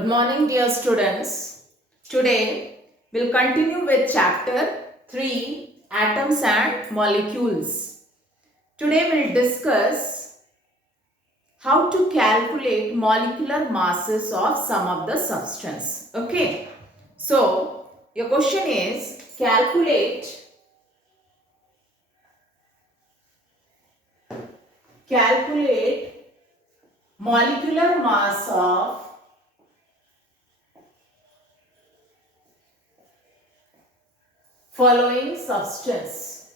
Good morning, dear students. Today we'll continue with chapter 3 Atoms and Molecules. Today we'll discuss how to calculate molecular masses of some of the substance. Okay. So, your question is calculate molecular mass of following substance.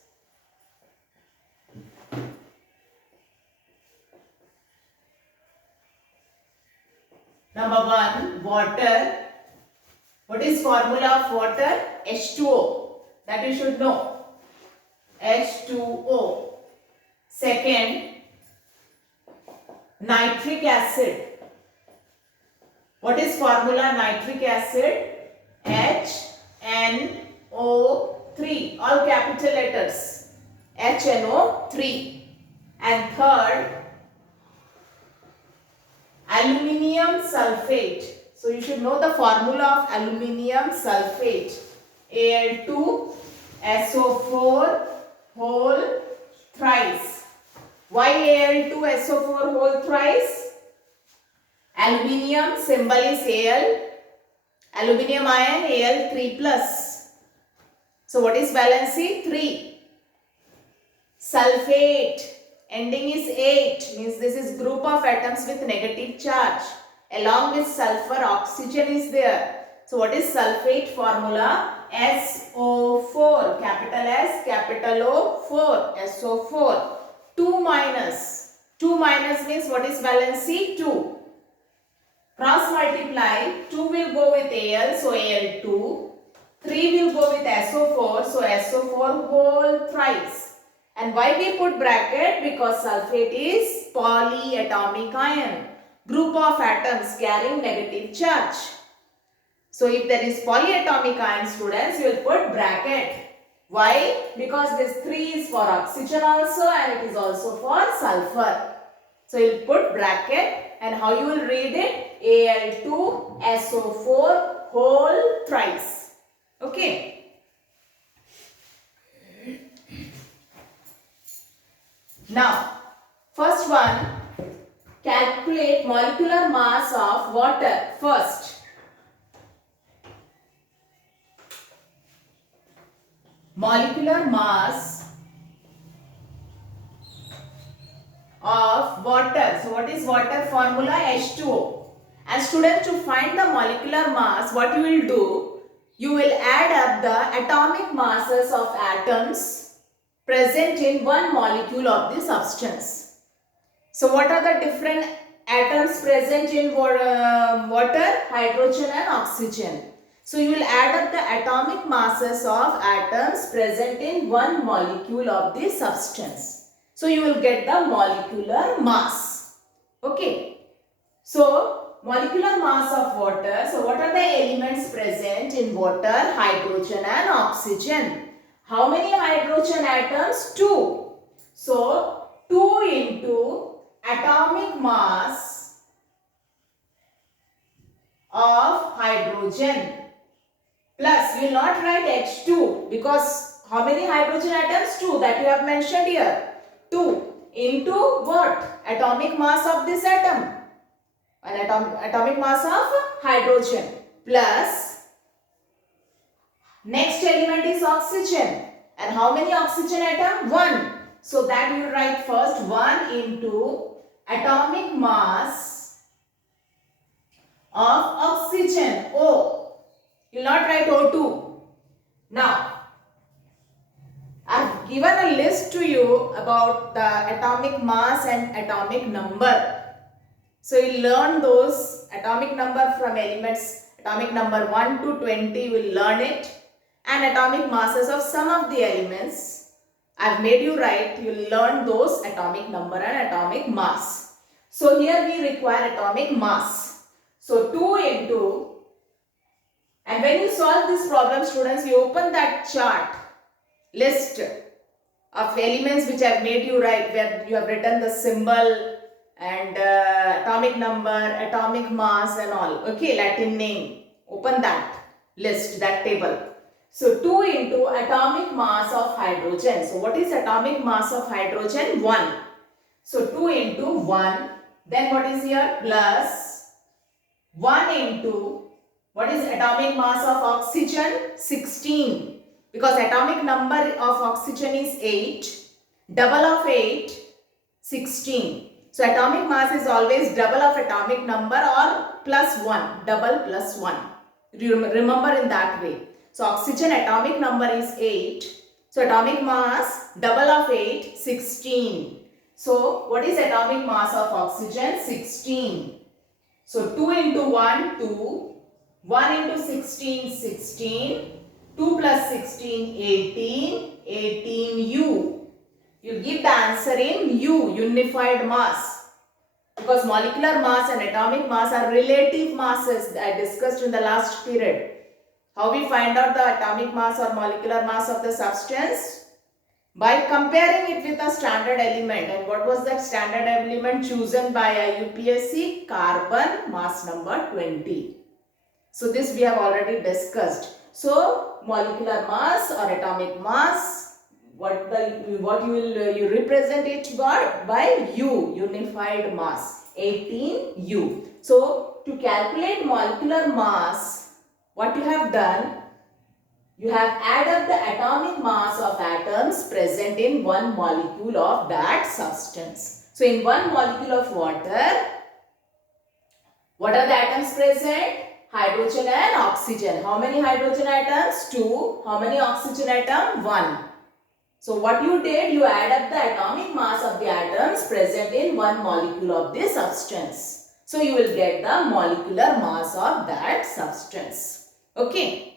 Number 1, water. What is formula of water? H2O. That you should know. H2O. Second, nitric acid. What is formula nitric acid? HNO3. All capital letters. HNO3. And third, aluminium sulfate. So you should know the formula of aluminium sulfate. Al2SO4 whole thrice. Why Al2SO4 whole thrice? Aluminium symbol is Al. Aluminium ion Al3 plus. So what is valency? 3. Sulfate ending is 8, means this is group of atoms with negative charge. Along with sulfur, oxygen is there. So what is sulfate formula? SO4, capital S, capital O, 4, SO4. 2 minus. 2 minus means what is valency? 2. Cross multiply, 2 will go with Al, so Al2. 3 will go with SO4, so SO4 whole thrice. And why we put bracket? Because sulfate is polyatomic ion. Group of atoms carrying negative charge. So if there is polyatomic ion, students, you will put bracket. Why? Because this 3 is for oxygen also and it is also for sulfur. So you will put bracket, and how you will read it? Al2SO4 whole thrice. Okay. Now, first one, calculate molecular mass of water first. Molecular mass of water. So what is water formula? H2O. And students, to find the molecular mass, what you will do? You will add up the atomic masses of atoms present in one molecule of the substance. So what are the different atoms present in water? Hydrogen and oxygen. So you will add up the atomic masses of atoms present in one molecule of the substance. So you will get the molecular mass. Okay. So molecular mass of water. So what are the elements present in water? Hydrogen and oxygen. How many hydrogen atoms? 2. So 2 into atomic mass of hydrogen plus, you will not write H2 because how many hydrogen atoms? 2, that you have mentioned here. 2 into what? Atomic mass of this atom. An atomic mass of hydrogen plus next element is oxygen. And how many oxygen atom? 1. So that you will write first 1 into atomic mass of oxygen, O. You will not write O2. Now, I have given a list to you about the atomic mass and atomic number. So you learn those atomic number from elements, atomic number 1 to 20, you will learn it. And atomic masses of some of the elements, I have made you write, you will learn those atomic number and atomic mass. So here we require atomic mass. So 2 into, and when you solve this problem, students, you open that chart, list of elements which I have made you write, where you have written the symbol and atomic number, atomic mass and all. Okay, Latin name. Open that list, that table. So 2 into atomic mass of hydrogen. So what is atomic mass of hydrogen? 1. So 2 into 1. Then what is here? Plus 1 into, what is atomic mass of oxygen? 16. Because atomic number of oxygen is 8. Double of 8, 16. So atomic mass is always double of atomic number or plus 1. Double plus 1. Remember in that way. So oxygen atomic number is 8. So atomic mass double of 8, 16. So what is atomic mass of oxygen? 16. So 2 into 1, 2. 1 into 16, 16. 2 plus 16, 18. 18U. You give the answer in U, unified mass. Because molecular mass and atomic mass are relative masses I discussed in the last period. How we find out the atomic mass or molecular mass of the substance? By comparing it with a standard element. And what was that standard element chosen by a UPSC? Carbon, mass number 20. So this we have already discussed. So molecular mass or atomic mass, you represent it by U, unified mass, 18U. So to calculate molecular mass, what you have done, you have added the atomic mass of atoms present in one molecule of that substance. So in one molecule of water, what are the atoms present? Hydrogen and oxygen. How many hydrogen atoms? 2. How many oxygen atoms? 1. So what you did, you add up the atomic mass of the atoms present in one molecule of this substance. So you will get the molecular mass of that substance. Okay.